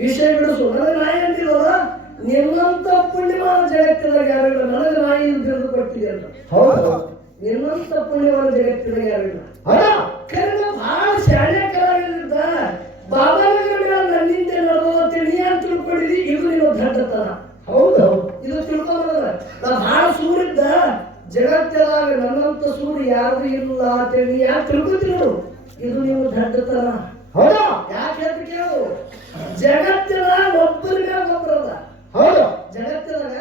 ವಿಷಯ ಬಿಡಿಸು. ನನಗೆ ನಾಯಿ ಅಂತಿರೋದ ನಿನ್ನಂತ ಪುಣ್ಯವಾದ ಜಗತ್ತಿದಾಗ ಯಾರಿಲ್ಲ. ನನಗೆ ನಾಯಿ ಬಿರುದು ಕೊಟ್ಟಿದೆಯಲ್ಲ. ಹೌದು. ನಿನ್ನಂತ ಪುಣ್ಯವಾದ ಜಗತ್ತಿದಾಗ ಯಾರಿಲ್ಲ. ಕರೆದ ಬಹಳ ಶಾಲೆ ಕಲಾವಿದ ಬಾಬಾನಗರ ಮೇಲೆ ನನ್ನಿಂದ ನಡೆದ ನೀ ಅಂತ ತಿಳ್ಕೊಂಡಿದ್ದಿ. ಇದು ನೀವು ದಡ್ಡತನ. ಹೌದು. ಇದು ತಿಳ್ಕೊಂಡ್ರ ನಾ ಬಹಳ ಸೂರಿದ್ದ ಜಗತ್ತಿದಾಗ ನನ್ನಂತ ಸೂರು ಯಾರು ಇಲ್ಲ ಅಂತೇಳಿ ಯಾಕೆ ತಿಳ್ಕೊತಿರು. ಇದು ನೀವು ದಡ್ಡತನ. ಹೌದಾ? ಯಾಕೆ ಅಂತ ಕೇಳು. ಜಗತ್ತಿನ ಒಬ್ಬರಿಗೆ ಒಬ್ಬರದ. ಹೌದು. ಜಗತ್ತಿನಾಗ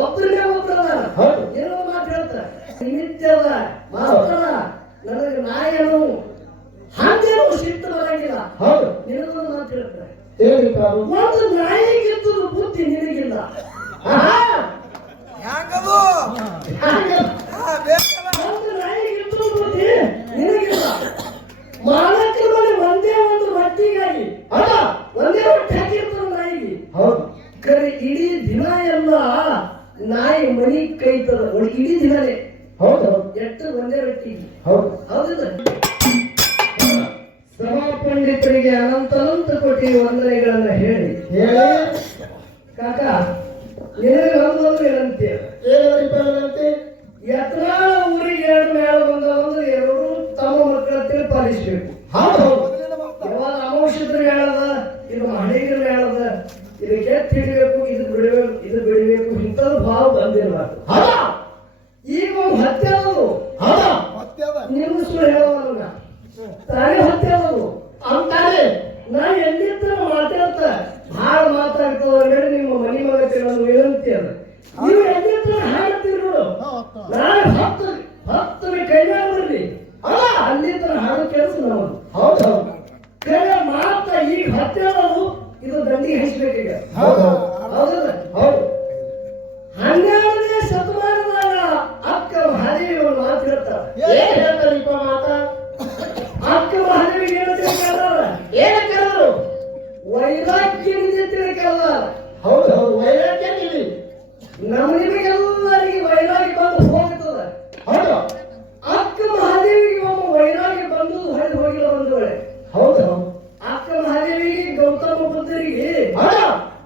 ಒಬ್ಬರಿಗೆ ಒಬ್ಬರದ. ಹೌದು. ಏನೋ ಮಾತು ಹೇಳ್ತಾರೆ. ನಿತ್ಯದ ಮಾಸ್ತರ ನನಗೆ ನಾಯನು ಹಂಗೇನು ಸಿಟ್ಟು ಬರಂಗಿಲ್ಲ. ಹೌದು. ನಿನಗೊಂದು ಮಾತು ಹೇಳ್ತಾರೆ. ಒಂದು ನಾಯಿಗಿದ್ದು ಬುದ್ಧಿ ನಿನಗಿಲ್ಲ. ಒಂದು ನಾಯಿಗಿದ್ದು ಬುದ್ಧಿ ನಿನಗಿಲ್ಲ. ಮಾಲಕರ ಮನೆ ಒಂದೇ ಒಂದು ರೊಟ್ಟಿಗಾಗಿ ಒಂದೇ ರೊಟ್ಟಿ ಹಾಕಿರ್ತಾರ ನಾಯಿಗೆ. ಕರೆ ಇಡೀ ದಿನ ಎಲ್ಲ ನಾಯಿ ಮನಿ ಕೈತದ. ಇಡೀ ದಿನನೇ. ಹೌದು. ಎಷ್ಟು ಒಂದೇ ರೊಟ್ಟಿ. ಹೌದು. ಸಭಾ ಪಂಡಿತರಿಗೆ ಅನಂತ ಕೋಟಿ ವಂದನೆಗಳನ್ನ ಹೇಳಿ ಕಾಕ ನಿನಗೆ ಒಂದು ಏನಂತೆ ಯತ್ನಾಳ ಊರಿಗೆ 2 ಮೇಳ ಬಂದವಂದು 2 ತಮ್ಮ ಮಕ್ಕಳ ಪಾಲಿಸಬೇಕು. ಯಾವಾಗ ಅಮೌಷದ್ರ ಮೇಳದ, ಇದು ಮಹಳಿಗರ ಮೇಳದ, ಇದಕ್ಕೆ ಹಿಡಿಬೇಕು, ಇದು ಬಿಡಬೇಕು, ಇದು ಬಿಡಬೇಕು, ಇಂಥದ್ದು ಭಾವ ಬಂದಿರಬಾರ್ದು. ಈಗ ಹತ್ಯೆದು ನಿಮ್ಮ ಸುಳ್ಳು ಹೇಳೋಲ್ಲ. ತಾನೇ ಹತ್ಯೆದು ಅಂತಾನೆ ನಾ ಎಲ್ಲಿದ್ದ ಮಾತಾಡ್ತ ಭಾಳ ಮಾತಾಡ್ತದ. ನಿಮ್ಮ ಮನಿ ಮಗ ತಿಳೋದು ವಿನಂತಿ ಅದ. ನೀವು ಎಲ್ಲಿದ್ದ ಹಾಡ್ತೀರಿ ನೋಡು. ನಾಳೆ ಭಕ್ತನ ಕೈಲಾಗ್ರಿ ಅಲ್ಲಿದ್ದ ಹಾಡು ಕೆಲಸ ನಮ್ಮದು. ಹೌದು. ಕೈ ಮಾತ ಈಗ ಹತ್ಯೆದು ಇದು ದಂಡಿಗೆ ಹಚ್ಚಬೇಕೀಗ. ಹೌದಲ್ಲ? ಹೌದು. 12ನೇ ಶತಮಾನದಾಗ ಅಕ್ಕ ಮಹಾದೇವಿ ಒಂದು ಮಾತು ಹೇಳ್ತಾರೆ. ಮಾತ ಅಕ್ಕ ಮಹಾದೇವಿಗೆ ಏನು ತಿಳ್ಕೊಳ್ಳಾರ? ಏನು ಕರೆದರು? ವೈರಾಗ್ಯದಿಂದ ತಿಳ್ಕೊಳ್ಳಾರ. ಹೌದು. ವೈರಾಗ್ಯ ನಮಗೆಲ್ಲರಿಗೆ ವೈರಾಗ್ಯ ಬಂದು ಹೋಗ್ತದೆ. ಹೌದು. ಅಕ್ಕ ಮಹಾದೇವಿಗೆ ಒಬ್ಬ ವೈರಾಗ್ಯ ಬಂದು ಹೊಡೆದು ಹೋಗಿಲ್ಲ ಬಂದವಳೆ. ಹೌದು. ಅಕ್ಕ ಮಹಾದೇವಿಗೆ ಗೌತಮ ಬುದ್ಧರಿಗೆ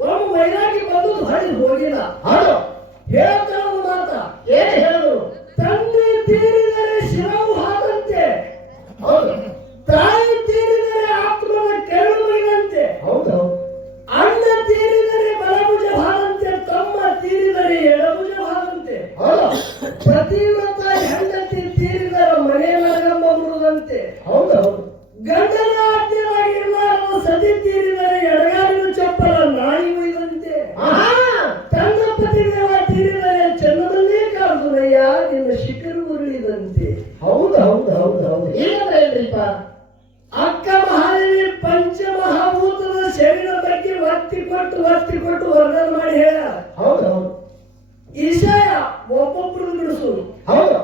ಒಬ್ಬ ವೈರಾಗ್ಯ ಬಂದು ಹೊಡೆದು ಹೋಗಿಲ್ಲ. ಹೇಳ್ತಾರ ಒಂದು ಮಾತ. ಏನು ಹೇಳಿದ್ರು? ತಂದೆ ತೀರಿದರೆ ಶಿರವು ಹಾದಂತೆ. ಹೌದು. ತಾಯಿ ತೀರಿದರೆ ಆತ್ಮನ ಕೆರಳುವಂತೆ. ಹೌದು. ಅಣ್ಣ ತೀರಿದರೆ ಬಲಭುಜ ಹಾದಂತೆ, ತಮ್ಮ ತೀರಿದರೆ ಎಡಭುಜ ಹಾದಂತೆ. ಪ್ರತಿವ್ರತ ಹೆಂಡತಿ ತೀರಿದರೆ ಮನೆ ನರಗಂಬರುದಂತೆ. ಹೌದು. ಗಂಡನ ಆಜ್ಞೆಯಾಗಿರಲಾರದ ಸತಿ ತೀರಿದರೆ ಎಡಗಾಲಿನ ಚಪ್ಪಲ ನಾಯಿ ಒಯ್ದಂತೆ. ತನ್ನ ಪತಿದೇವ ತೀರಿದರೆ ಚನ್ನದಲ್ಲೇ ಕಾಣುತ್ತದಯ್ಯ ನಿನ್ನ ಶಿಖರ ಉರುಳಿದಂತೆ. ಹೌದು. ಹೌದು. ಹೌದು. ಹೌದು. ಏನಂದ್ರಿಪ್ಪ? ಅಕ್ಕ ಮಹಾದೇವಿ ಪಂಚಮಹಾಭೂತದ ಶರೀರ ಬಗ್ಗೆ ಒತ್ತಿ ಕೊಟ್ಟು ವರ್ಣನೆ ಮಾಡಿ ಹೇಳ. ಹೌದು. ಈಶಾಯ ಒಬ್ಬೊಬ್ಬರು ಬಿಡಿಸುವುದು. ಹೌದು.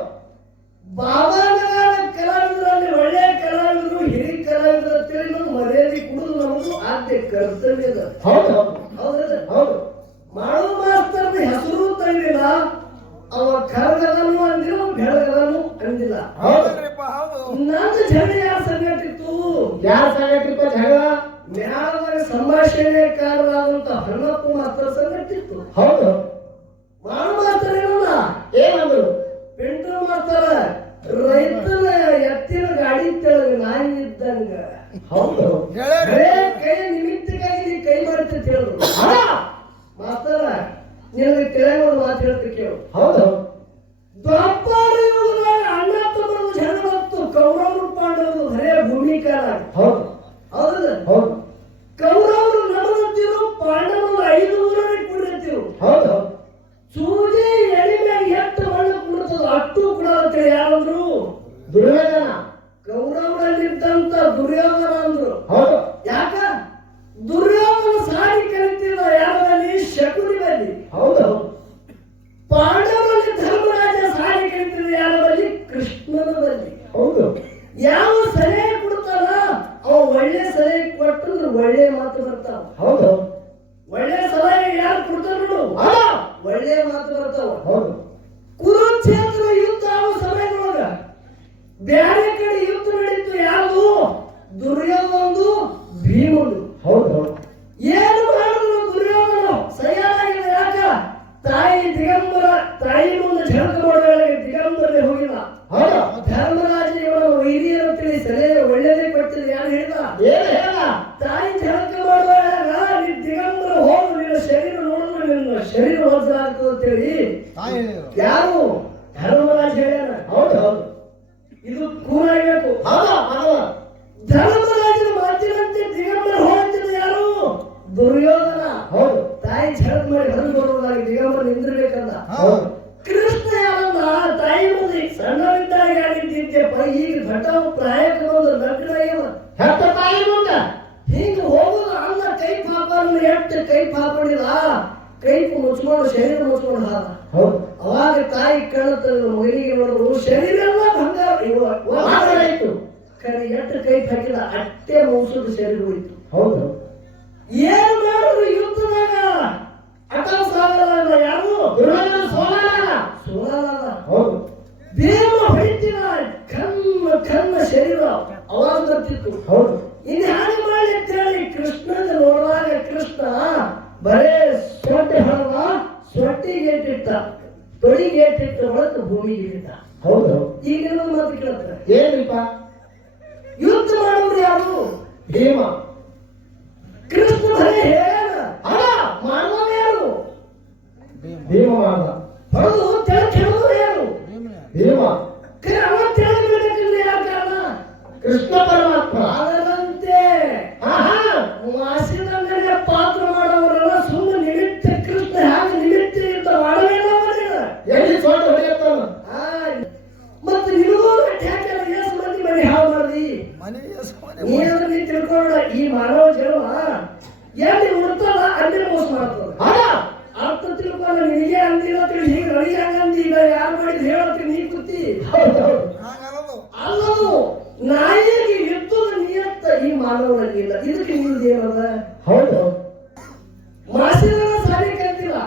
ಬಾಬಾನಗರ ಕಲಾವಿದರಲ್ಲಿ ಒಳ್ಳೆಯ ಕಲಾವಿದರು, ಹಿರಿಯ ಕಲಾವಿದರು ಅಂತೇಳಿ ಮರ್ಯಾದೆ ಕೊಡುದು ನಮಗೂ ಆದ್ಯ ಕರ್ತವ್ಯದ. ಹೌದು. ಹೌದಲ್ಲ? ಹೌದು. ಮಾಡೋ ಮಾಸ್ತರ್ನ ಹೆಸರು ತಂದಿಲ್ಲ. ಅವ ಕರಗದನು ಅಂದಿಲ್ಲ, ಬೆಳಗದನು ಅಂದಿಲ್ಲ. ನನ್ನ ಜಗಳ ಯಾರ ಸಂಗಟಿತ್ತು? ಯಾರ ಸಂಗಟಿಪ್ಪ ಜಗಳ? ಮ್ಯಾಲದಾಗ ಸಂಭಾಷಣೆಕಾರರಾದಂತ ಹಣ್ಣಪ್ಪ ಮಾಸ್ತರ ಸಂಗಟಿತ್ತು. ಹೌದು. ಮಾಡೋ ಮಾಸ್ತರ್ ಏನಂದ್ರು? ಪಿಂಟು ಮಾಸ್ತರ ರೈತನ ಎತ್ತಿನ ಗಾಡಿ ತೆಳಗ ನಾಯಿ ಇದ್ದಂಗ. ಹೌದು. ಕೈ ನಿಮಿತ್ತಕ್ಕಾಗಿ ಕೈ ಮಾಡ್ತಿತ್ತು ಹೇಳಿದ್ರು. ಮಾಸ್ತರ ನಿನಗೆ ತಿಳಿಯ ಮಾತು ಹೇಳ್ತಿ ಕೇಳು. ಹೌದು. ದ್ವಾಪರ ಯುಗದಾಗ ಅಣ್ಣ ತಮ್ಮರು ಜನ ಮತ್ತು ಕೌರವರು ಪಾಂಡವರು ಹರೇ ಭೂಮಿಕಾರ. ಹೌದು. ಹೌದಲ್ಲ? ಹೌದು. ಕೌರವರು ನಮಗಂತಿರು, ಪಾಂಡವರು 5 ಊರನೇ ಕುಡಿರ್ತಿರು. ಹೌದು. ಸೂಜಿ ಎಳಿಮೆ ಎಷ್ಟು ಮಣ್ಣು ಕುಡಿತದ ಅಟ್ಟು ಕೂಡ ಅಂತೇಳಿ ಯಾರಂದ್ರು? ದುರ್ಯೋಧನ. ಕೌರವರಲ್ಲಿದ್ದಂತ ದುರ್ಯೋಧನ ಅಂದ್ರು. ಹೌದು. ಯಾಕ? ದುರ್ಯೋಧನ ಸಾರಿ ಕಲಿತಿಲ್ಲ ಯಾರಲ್ಲಿ? ಶಕುನಿ ಬಲ್ಲಿ. ಹೌದು. ಪಾಂಡವರಲ್ಲಿ ಧರ್ಮರಾಜ ಸಾರಿ ಕಲಿತಿಲ್ಲ ಯಾರಲ್ಲಿ? ಕೃಷ್ಣನ ಬಲ್ಲಿ. ಹೌದು. ಯಾವ ಸಲಹೆ ಕೊಡ್ತಾನ ಅವ ಒಳ್ಳೆ ಸಲಹೆ ಕೊಟ್ಟಂದ್ರೆ ಒಳ್ಳೆ ಮಾತು ಬರ್ತಾವ. ಹೌದು. ಒಳ್ಳೆ ಸಲಹೆ ಯಾರು ಕೊಡ್ತಾರ ನೋಡು, ಒಳ್ಳೆ ಮಾತು ಬರ್ತಾವ. ಹೌದು. ಕುರುಕ್ಷೇತ್ರ ಯುದ್ಧ ಆವ ಸಮಯದೊಳಗ ಬ್ಯಾರೆ ಕಡೆ ಯುದ್ಧ ನಡೀತು. ಯಾವುದು? ದುರ್ಯೋಧನ ಭೀಮನು. ಹೌದು. ಏನು ದುರ್ಯೋಧನ ಹೌದು ತಾಯಿ ಝಳಕ್ ಮಾಡಿ ಹೊರಗೆ ಬರೋದಾಗಿ ದಿಗಂಬರ ನಿಂದಿರ್ಬೇಕಂದ. ಹೌದು ಕೃಷ್ಣ ಯಾರನ್ನ ತಾಯಿ ಮುಂದೆ ಸಣ್ಣವಿದ್ದಾಗ ಆಗಿದ್ದಿದ್ದೆಪ್ಪ, ಈಗ ಘಟ ಪ್ರಾಯಕ್ಕೆ ಬಂದು ಲಗ್ನ ಏನು ಹೆತ್ತ ತಾಯಿ ಮುಂದ ಹಿಂಗ ಹೋಗುದು ಅಲ್ಲ. ಕೈ ಪಾಪನ ಎಟ್ಟು ಕೈ ಪಾಪಡಿಲ್ಲ, ಕೈ ಮುಚ್ಕೊಂಡು ಶರೀರ ಮುಚ್ಕೊಂಡು ಹಾದ. ಹೌದು ಅವಾಗ ತಾಯಿ ಕಣತ ಮಗನಿಗೆ ನೋಡಿದ್ರು ಶರೀರ ಎಲ್ಲ ಬಂಗಾರ ಆಯ್ತು ಕಡೆ ಎಟ್ಟು ಕೈ ಹಾಕಿದ ಅಟ್ಟೆ ಮೌಸದ ಶರೀರ ಹೋಯ್ತು. ಹೌದು ಏನ್ ಮಾಡಿದ್ರು ಯುದ್ಧದಾಗ ಅಟಲ್ ಸಾಗಲ್ಲ, ಯಾರು ದುರ್ಯೋಧನ ಸೋಲಲ್ಲ. ಸೋಲಲ್ಲ. ಹೌದು ಭೀಮ ಹೊಯ್ತಿನ ಕಣ್ಣ ಶರೀರ ಅವಾಗ ಬರ್ತಿತ್ತು. ಹೌದು ಇನ್ನು ಹಾಗೆ ಮಾಡಿ ಅಂತ ಹೇಳಿ ಕೃಷ್ಣನ ನೋಡುವಾಗ ಕೃಷ್ಣ ಬರೇ ಸೊಟ್ಟೆ ಹಳದ ಸೊಟ್ಟಿಗೆ ಇಟ್ಟಿಟ್ಟ, ತೊಡಿಗೆ ಇಟ್ಟಿಟ್ಟ ಹೊರತು ಭೂಮಿಗೆ ಇಟ್ಟಿಟ್ಟ. ಹೌದು ಈಗ ಇನ್ನೊಂದು ಮಾತು ಕೇಳ್ತಾರೆ, ಏನಿಪ್ಪ ಯುದ್ಧ ಮಾಡೋರು ಯಾರು? ಭೀಮ. ಕೃಷ್ಣ ಬರೇ ಹೇಳ ಮಾಡುವ ಯಾರು? ಭೀಮ ಮಾಡ್ದ. ಹೊರದು ಕೆಳದು ಯಾರು? ಭೀಮ. ಅವ ತಿಳಿದ್ಬಿಡಕ್ಕಿಲ್ಲ. ಯಾವ ಕಾರಣ? ಕೃಷ್ಣ ಪರಮಾತ್ಮ. ಅದರಂತೆ ಮಾಸಿದಂಗನೆ ಪಾತ್ರ ಮಾಡೋವರೆಲ್ಲ ಸುಮ್ಮನೆ ನಿಮಿತ್ತ ಕೃಷ್ಣ ಹಾಗೆ ನಿಮಿತ್ತ ಇದ್ದ ಮಾಡವೇನೋ ಎಲ್ಲಿ ಸೊಟ್ಟು ಹೊಡೆಯುತ್ತಾನ. ಮತ್ತೆ ನಿಮಗೂ ಯಾಕೆ ಎಷ್ಟು ಮಂದಿ ಮನೆ ಹಾಳು ಮಾಡ್ದಿ? ನೀನು ನೀ ತಿಳ್ಕೊಂಡ ಈ ಮಾನವ ಜನ್ಮ ಎಲ್ಲಿ ಉಡ್ತದ ಅಲ್ಲಿ ಮೋಸ ಮಾಡ್ತದ. ಅರ್ಥ ತಿಳ್ಕೊಂಡ ನಿನಗೆ ಅಂದಿಲ್ಲ ತಿಳಿ ಹೀಗೆ ರವಿ ಹಂಗಂದಿಲ್ಲ, ಯಾರು ಮಾಡಿದ್ ಹೇಳತ್ತಿ ನೀ ಕೂತಿ ಅಲ್ಲದು. ನಾಯಿಗೆ ಯುದ್ಧದ ನಿಯತ್ತ ಈ ಮಾನವರಲ್ಲಿ ಇಲ್ಲ. ಇದಕ್ಕೆ ನಿಂದೇನದ? ಹೌದು ಮಾಸಿನ ಸಾರಿ ಕಲ್ತಿಲ್ಲ,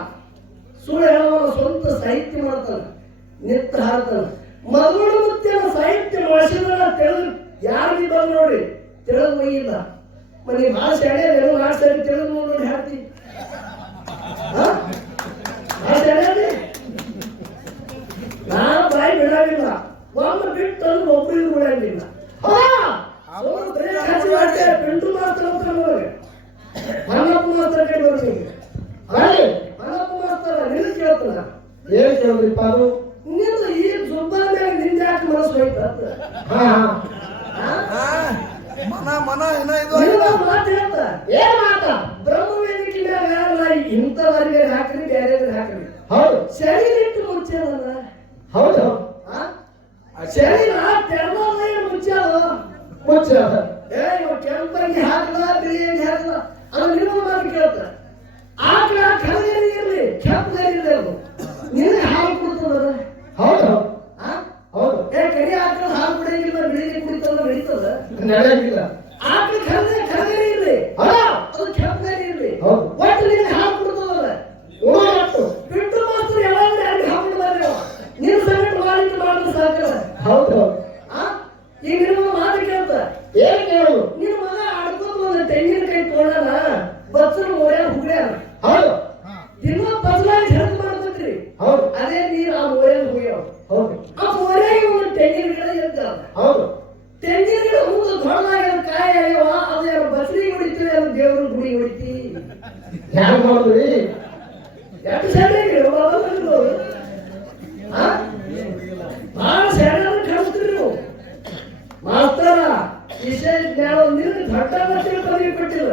ಸುಳ್ಳು ಹೇಳೋನ ಸ್ವಂತ ಸಾಹಿತ್ಯ ಮಾಡ್ತಾನ, ನಿತ್ತ ಹಾಡ್ತಾನ. ಮಗಳು ಮುತ್ತಿನ ಸಾಹಿತ್ಯ ಮಾಸಿನ ತೆಗೆದು ಯಾರು ಬಿ ಬಂದು ನೋಡಿ ತೆಗೆದು ಒಯ್ಯಿಲ್ಲ. ಮನೆ ಭಾಷೆ ಹಳೆಯದೇನು ಭಾಷೆ ತೆಗೆದು ನೋಡಿ ಹಾಡ್ತಿ ಭಾಷೆ ಹಳೆಯದೇ. ನಾನು ಬಾಯಿ ಬಿಡಾಗಿಲ್ಲ, ಒಮ್ಮೆ ಬಿಟ್ಟು ಅಂದ್ರೆ ಒಬ್ಬರಿಗೂ ಬಿಡಂಗಿಲ್ಲ. ಪಿಂಟು ಮಾಸ್ತರ್ ಅಂತ ನಮಗೆ ಮಲ್ಲಪ್ಪ ಮಾಸ್ತರ್ ಕೈ ಬರ್ತೀನಿ. ಮಲ್ಲಪ್ಪ ಮಾಸ್ತರ್ ನಿನ್ನ ಕೇಳ್ತಾನ, ಏನ್ ಕೇಳಿದ್ರಿಪ್ಪ ಅದು? ನಿನ್ನ ಈ ಸುಬ್ಬಾಗ ನಿಂದ ಯಾಕೆ ಮನಸ್ಸು ಹೋಯ್ತ? ಮಾತು ಹೇಳ್ತ ಏನ್ ಮಾತ? ಬ್ರಹ್ಮ ವೇದಿಕೆ ಮ್ಯಾಗ ಇಂಥವರಿಗೆ ಹಾಕ್ರಿ, ಬೇರೆ ಹಾಕ್ರಿ. ಹೌದು ಶರೀರ ಇಟ್ಟು ಮುಚ್ಚಲ್ಲ. ಹೌದು ಶರೀರ ತೆರವಾದ ಮುಚ್ಚಲ್ಲ. ಮುಚ್ಚ ಕೆಂಪಂಗಿ ಹಾಕದ, ಬಿಳಿಯಂಗಿ ಹಾಕದ, ಅದು ನಿಮ್ಮ ಮಾತು ಕೇಳ್ತ. ಆಕಳ ಕರಗರಿ ಇರ್ಲಿ, ಕೆಂಪಗರಿ ಇರಲಿ, ಅದು ನಿನಗೆ ಹಾಲು ಕೊಡ್ತದ. ಹೌದು ಹೌದು ಕರಿ ಆಕಳ ಹಾಲು ಕುಡಿಯಂಗಿಲ್ಲ, ಬಿಳಿಗೆ ಕುಡಿತಲ್ಲ ನಡೀತದ? ನಡೆಯಂಗಿಲ್ಲ. ಆಕಳ ಕರಗರಿ ಇರ್ಲಿ, ಅದು ಕೆಂಪಗರಿ ಇರ್ಲಿ, ಒಟ್ಟು ನಿನಗೆ ಹಾಲು ಕೊಡ್ತದ. ಬಿಟ್ಟು ಮಾಸ್ತರು ಯಾವಾಗ ಯಾರಿಗೆ ಹಾಕೊಂಡು ಬರ್ರಿ, ನಿನ್ನ ಸಂಗಟ ಮಾಡಿದ್ದು ಮಾಡಿದ್ರೆ ಸಾಕಲ್ಲ. ಹೌದು ಈಗ ನಿಮ್ಮ ಮಾತು ಕೇಳ್ತ. ಏನ್ ಕೇಳು? ನಿನ್ನ ಮಗ ಆಡ್ಕೊಂಡು ಒಂದು ತೆಂಗಿನಕಾಯಿ ತೋಡನ ಬಚ್ಚಲು ಓಡ್ಯಾರ ಹುಗ್ಯಾರ. ಹೌದು ದಿನ ಬದಲಾಗಿ ಹೆಲ್ಪ್ ಮಾಡ್ಬೇಕ್ರಿ. ಹೌದು ಅದೇ ನೀರು ಆ ಓಡ್ಯಾರ ಹೋಗ್ಯಾವ. ಹೌದು ಆ ಓಡ್ಯಾಗಿ ಒಂದು ತೆಂಗಿನ ಗಿಡ ಇರ್ತಾವ. ಹೌದು ತೆಂಗಿನ ಗಿಡ ಮುಂದೆ ದೊಡ್ಡದಾಗಿರೋ ಕಾಯಿ ಆಗ್ಯಾವ. ಅದು ಯಾರು ಬಸರಿಗೆ ಹೊಡಿತೀವಿ, ಅದು ದೇವ್ರ ಗುಡಿ ಹೊಡಿತಿ. ಯಾರು ನೋಡ್ರಿ? ಎಷ್ಟು ಸರಿಯಾಗಿ ಬಹಳ ಸರಿಯಾದ ಕಾಣಿಸ್ತೀರಿ ನೀವು ಮಾಸ್ತರ. ವಿಷಯ ಜ್ಞಾನ ನೀರು ದೊಡ್ಡ ಮತ್ತೆ ಪದವಿ ಕೊಟ್ಟಿಲ್ಲ.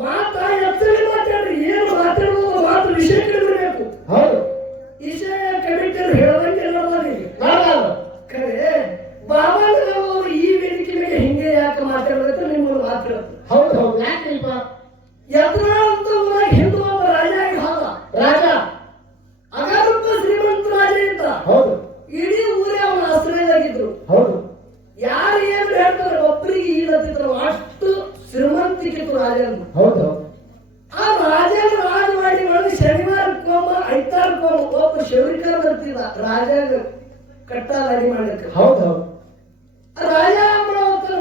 ಮಾತಾ ಎತ್ತರಿ ಮಾತಾಡ್ರಿ, ಏನು ಮಾತಾಡೋದು ಮಾತು ವಿಷಯ ಕೇಳಬೇಕು. ಹೌದು ವಿಷಯ ಕಮಿಟಿಯರು ಹೇಳದಂಗೆ ಖರೆ ಬಾಬಾನವರು ಈ ವೇದಿಕೆ ಮೇಲೆ ಹಿಂಗೆ ಯಾಕೆ ಮಾತಾಡಬೇಕು ನಿಮ್ಮನ್ನು ಮಾತಾಡೋದು. ಹೌದು ಹೌದು ಯಾಕಿಲ್ಪ? ಯತ್ನಾಳಂತ ಊರಾಗ ಹಿಂದೂ ಒಬ್ಬ ರಾಜ ಆಗಿ ಹೋದ. ರಾಜ ಅಗಾರಪ್ಪ ಶ್ರೀಮಂತ ರಾಜ ಇದ್ದ. ಹೌದು ಇಡೀ ಊರೇ ಅವನ ಆಶ್ರಯದಾಗಿದ್ರು. ಹೌದು ಯಾರು ಏನು ಹೇಳ್ತಾರೆ ಒಬ್ಬರಿಗೆ ಈಡತ್ತಿದ್ರು, ಅಷ್ಟು ಶ್ರೀಮಂತಿಕಿತ್ತು ರಾಜನ. ಹೌದು ಆ ರಾಜನ ರಾಜ ಮಾಡಿ ಒಳಗೆ ಶನಿವಾರಕ್ಕೊಮ್ಮ ಐತಾರಕ್ಕೊಮ್ಮ ಒಬ್ಬ ಶೌರಿಕರ ಬರ್ತಿದ್ದ ರಾಜಾಗ ಕಟ್ಟಾಗಿ ಮಾಡ್ಲಿಕ್ಕೆ. ಹೌದು ರಾಜ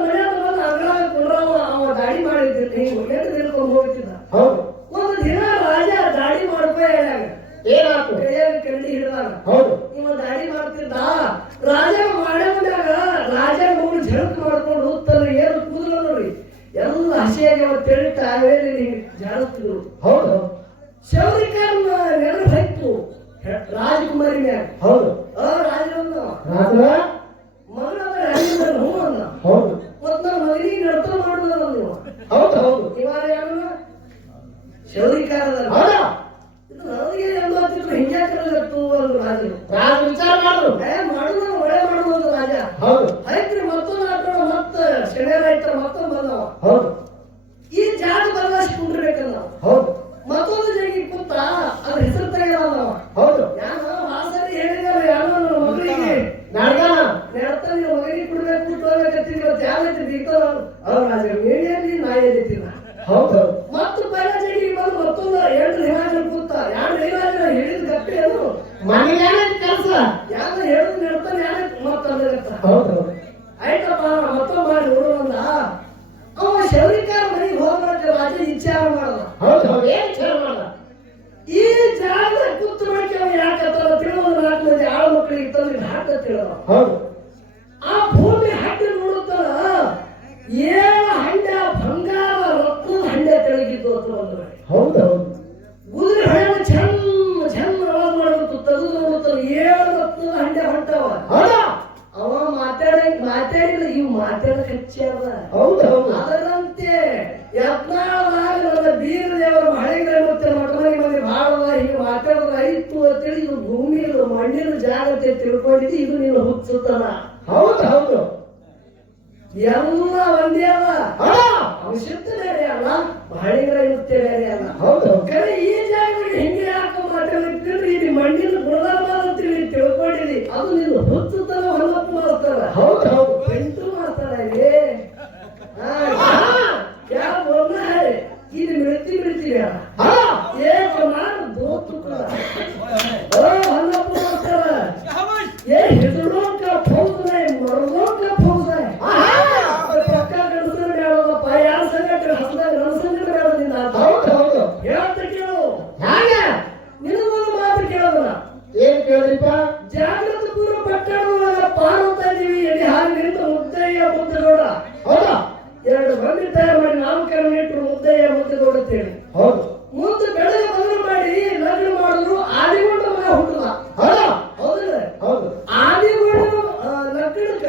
ಮನೆಯಾಗ ಬಂದು ಅಂಗಳಾಗ ಕುಂಡ್ರವ ಅವ ದಾಡಿ ಮಾಡಿದ್ದಿಲ್ಲ, ಹಿಂಗೆ ಎದ್ದು ನಿಲ್ಕೊಂಡು ಹೋಗ್ತಿದ್ದ. ಹೌದು ಒಂದು ದಿನ ರಾಜ ದಾಡಿ ಮಾಡ್ಕೋ ಹೇಳಾಗ ಏನಾಯ್ತು? ಕೈಯಾಗ ಕರಡಿ ಹಿಡಿದಾಗ ಹೌದು ಇವ ದಾಡಿ ಮಾಡ್ತಿದ್ದ. ರಾಜ ಮಾಡ್ಯಾಗ ರಾಜ ಮಗಳು ಝಳಕ್ ಮಾಡ್ಕೊಂಡು ತನ್ನ ಏನು ಕೂದಲ ನೋಡ್ರಿ ಎಲ್ಲ ಹಸಿಯಾಗಿ ಅವ್ರು ತೆಳಿತ ಆವೇಲಿ ಜಾಡಿಸ್ತಿದ್ರು. ಹೌದು ಶೌರಿಕರ್ನ ನೆನಪು ಹೈತು ರಾಜಕುಮಾರಿ ಮ್ಯಾಗ. ಹೌದು ರಾಜರನ್ನ ರಾಜರ ಮಗನ ಹೂ ಅನ್ನ. ಹೌದು ಮತ್ ನನ್ನ ಮಗನಿಗೆ ನಡ್ತ ಮಾಡುದ ನೀವು. ಹೌದು ಹೌದು ಇವಾಗ ಶೌರಿಕಾರದಲ್ಲಿ ಹೌದಾ ಇದು ನನಗೆ ಏನು ಅಂತಿದ್ರು ಹಿಂಗೆ ಕರೆದಿತ್ತು ಒಂದು ರಾಜರು ರಾಜ ವಿಚಾರ ಮಾಡಿದ್ರು ಮಾಡುದು ಒಳ್ಳೆ ಮಾಡುದು ಒಂದು ರಾಜ ಹೌದು ಐತ್ರಿ ಮತ್ತೊಂದು ಆಟ ಮತ್ತೆ ಶನಿವಾರ ಐತ್ರ ಮತ್ತೊಂದು ಬಂದವ ಹೌದು ಈ ಜಾಗ ಬದಲಾಯಿಸಿ ಕುಂಡ್ರಬೇಕಲ್ಲ ನಾವು ಹೌದು ಮತ್ತೊಂದು ಜಾಗಿ ಕೂತ ಅದ್ರ ಹೆಸರು ತೆಗೆದವ ಹೌದು ಯಾರು ಹಾಸರಿ ಹೇಳಿದಾರೆ ಯಾರು ನನ್ನ ಮಗಳಿಗೆ ನಾಡ್ಗಾನ ಹೇಳ್ತಾ ನೀವು ಮಗನಿಗೆ ಕೊಡ್ಬೇಕು ತೋರ್ಬೇಕಂತೀನಿ ಇವತ್ತು ಯಾವೈತಿ ಬೀಗ್ತಾರ ಅವ್ರ ರಾಜ ನೀವೇಲಿ ನಾಯಿಲ್ಲ ಹೌದು ಮತ್ತು ಪೈಲ ಜಾಗಿ ಬಂದು ಮತ್ತೊಂದು 2 ದಿನ ಕೂತ 2 ದಿನ ಹೇಳಿದ ಗಪ್ಪೆ ಅದು ಮನೆಗೆ ಏನೈತಿ ಕೆಲಸ ಯಾರು ಹೇಳುದು ನೆಡ್ತಾನೆ ಯಾರು ಮತ್ತಂದ ಹೌದು ಆಯ್ತಪ್ಪ ಮತ್ತೊಂದು ಮಾಡಿ ನೋಡೋಣ ಅವ ಶೌರಿಕಾರ ಮನೆಗೆ ಹೋಗ್ಬೇಕು ರಾಜ ವಿಚಾರ ಮಾಡಲ್ಲ ಹೌದು ಹೌದು ಏನ್ ವಿಚಾರ ಮಾಡಲ್ಲ ಈ ಜಾಗ ಕೂತು ಮಾಡ್ಕೆ ಯಾಕತ್ತಾರ ತಿಳೋದು 4 ಮಂದಿ ಆಳು ಮಕ್ಕಳಿಗೆ ಇತ್ತಂದ್ರೆ ಹಾಕ ತಿಳೋ ಹೌದು ಆ ಭೂಮಿ ಹಟ್ಟಿ ನೋಡುತ್ತಾರ 7 ಹಂಡೆ ಬಂಗಾರ ರತ್ನದ ಹಂಡೆ ತೆಳಗಿದ್ದು ಅಂತ ಬಂದ್ರೆ ಹೌದು ಹೌದು ಗುದ್ರೆ ಹಳ್ಳ ಚಂದ ಚಂದ ಆವಾಜ್ ಮಾಡಬೇಕು ತೆಗೆದು ನೋಡುತ್ತಾರ 7 ರತ್ನದ ಹಂಡೆ ಹೊಂಟವ ಹೌದಾ ಅವ ಮಾತಾಡಿದ್ರೆ ಇವು ಮಾತಾಡಕ್ ಹಚ್ಚಾವ ಹೌದು ಹೌದು ಅದರಂತೆ ಯತ್ನಾಳದಾಗ ನನ್ನ ಬೀರ ದೇವರ ಮಳೆಗಳ ಮತ್ತೆ ಮಠಮನೆ ಮಂದಿ ಬಾಳವ ಹೀಗೆ ಮಾತಾಡೋದು ಆಯ್ತು ಅಂತೇಳಿ ಇದು ಭೂಮಿ ಮಣ್ಣಿನ ಜಾಗತೆ ತಿಳ್ಕೊಂಡಿದ್ದು ಇದು ನೀನು ಹುಚ್ಚುತ್ತಲ್ಲ ಹೌದು ಹೌದು ಎಲ್ಲ ಒಂದೇ ಅಲ್ಲ ಹೌದಾ ಅವಶ್ಯಕತೆ ಬೇರೆ ಅಲ್ಲ ಮಳೆಗಳ ಇರುತ್ತೆ ಬೇರೆ ಅಲ್ಲ ಹೌದು ಕರೆ ಈ ಜಾಗದಲ್ಲಿ ಹಿಂಗೆ ಯಾಕೆ ಮಾತಾಡ್ತಿದ್ರೆ ಇದು ಮಣ್ಣಿನ ಗುಣಧರ್ಮ ಅಂತೇಳಿ ತಿಳ್ಕೊಂಡಿದಿ ಅದು ನೀನು ಹುಚ್ಚುತ್ತಲ್ಲ ಹೊಲಪ್ಪು ಮಾಡ್ತಾರ ಹೌದು ಹೌದು ಪೆಂಟು ಮಾಡ್ತಾರ ಇಲ್ಲಿ क्या बोलना है ईद मिलती मिलती है एक मार दो टुकड़ा हल्ला पुकार ये हिजड़ों का फौज नहीं मर्दों का फौज है पक्का गणसर ಬೇಡಲ್ಲ ಯಾರ ಸಂಗಟ ಹಸದಾಗ ನನ್ನ ಸಂಗಟ ಬೇಡದಿಂದ ಹೌದು ಹೌದು ಹೇಳ್ತ ಕೇಳು ಹಾಗೆ ನಿನಗೊಂದು ಮಾತು ಕೇಳೋಣ ಏನ್ ಕೇಳಿಪ್ಪ ಜಾಗೃತ ಪೂರ್ವ ಪಟ್ಟಣದೊಳಗ ಪಾರುತ್ತಾ ಇದೀವಿ ಎಲ್ಲಿ ಹಾಗೆ ನಿಂತು ಮುದ್ದಯ್ಯ ಮುದ್ದಗೌಡ ಹೌದಾ 2 ಮಂದಿ ತಯಾರು ಮಾಡಿ ನಾಮಕರಣ ಇಟ್ಟರು ಮುದ್ದಯ್ಯ ಮುದ್ದಗೌಡ ಅಂತೇಳಿ ಹೌದು ಮುಂದೆ ಬೆಳಗ್ಗೆ ಮದುವೆ ಮಾಡಿ ಲಗ್ನ ಮಾಡಿದ್ರು ಆದಿಗೊಂಡ ಮಗ ಹುಟ್ಟದ ಹೌದಾ ಹೌದಿಲ್ಲ ಹೌದು ಆದಿಗೊಂಡ ಲಗ್ನಕ್ಕ